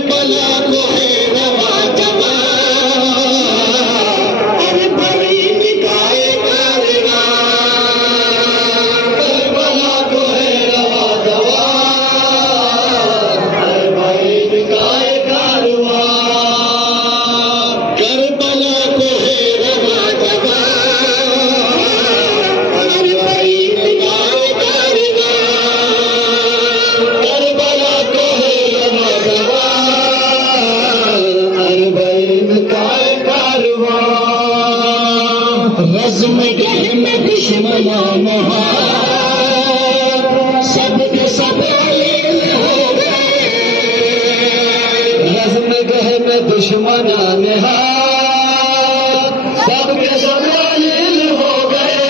Karbala को है रवा जवा, अरे बड़ी निकाय कारवा, करबला को है रवा जवा, अरे बड़ी निकाय कारवा, करबला को है रवा जवा, अरे बड़ी निकाय कारवा, करबला को है रवा जवा, अरे बड़ी निकाय कारवा, रज़्म गह में दुश्मनान सबके सब अलील हो गए, रज़्म गह में दुश्मनान सबके सब अलील हो गए,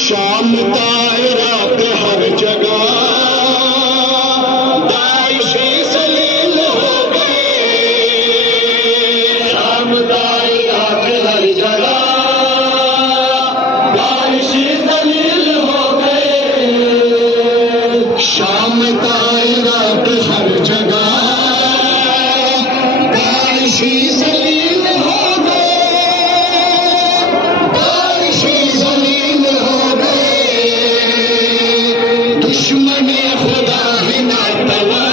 शाम ताइरात हर जगह दाइशी सलील हो गए, शाम ताइरात हर जगह दाइशी सलील हो गए, शाम ताइरात हर जगह दाइशी सलील हो गए, दाइशी सलील हो गए, दुश्मने खुदा है ना तवा,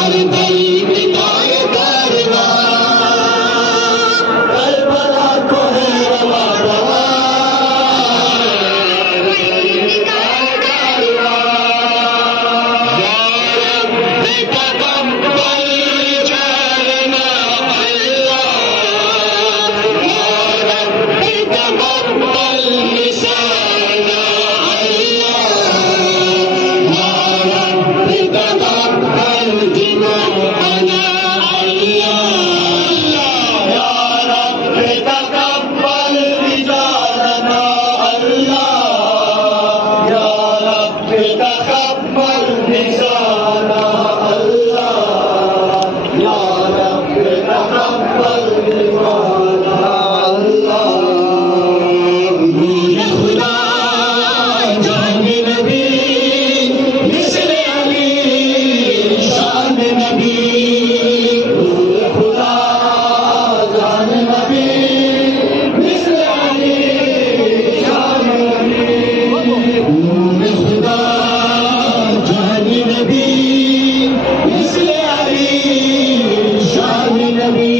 अरे बड़ी निकाय कारवा, करबला को है रवा जवा, बड़ी निकाय कारवा, या रब्बे तक़ब्बल जाना अल्लाह, या रब्बे तक़ब्बल निसाना अल्लाह, या रब्बे तक़ब्बल दिमाअना अल्लाह, या रब्बे तक़ब्बल रिजालना अल्लाह, या रब्बे तक़ब्बल निसाना अल्लाह, या रब्बे तक़ब्बल दिमाअना अल्लाह, नूर खुदा जान नबी मिस्र अली शान नबी, नूर खुदा जान नबी मिस्र अली शान नबी, नूर खुदा जान नबी मिस्र अली शान नबी,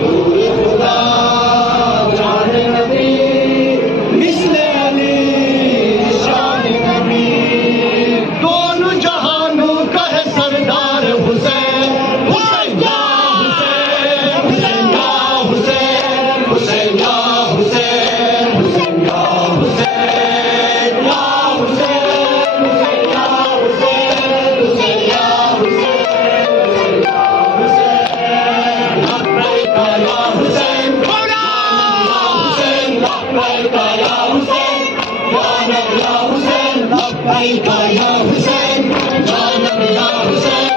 नूर खुदा जान नबी मिस्र अली शान नबी, दोनों जहानों का है सरदार हुसैन, हुसैन या हुसैन, हुसैन या हुसैन, हुसैन या हुसैन, हुसैन या हुसैन, हुसैन या हुसैन, हुसैन या हुसैन, हुसैन या हुसैन, लब्बैक या हुसैन, जानब या हुसैन, लब्बैक या हुसैन, जानब या हुसैन,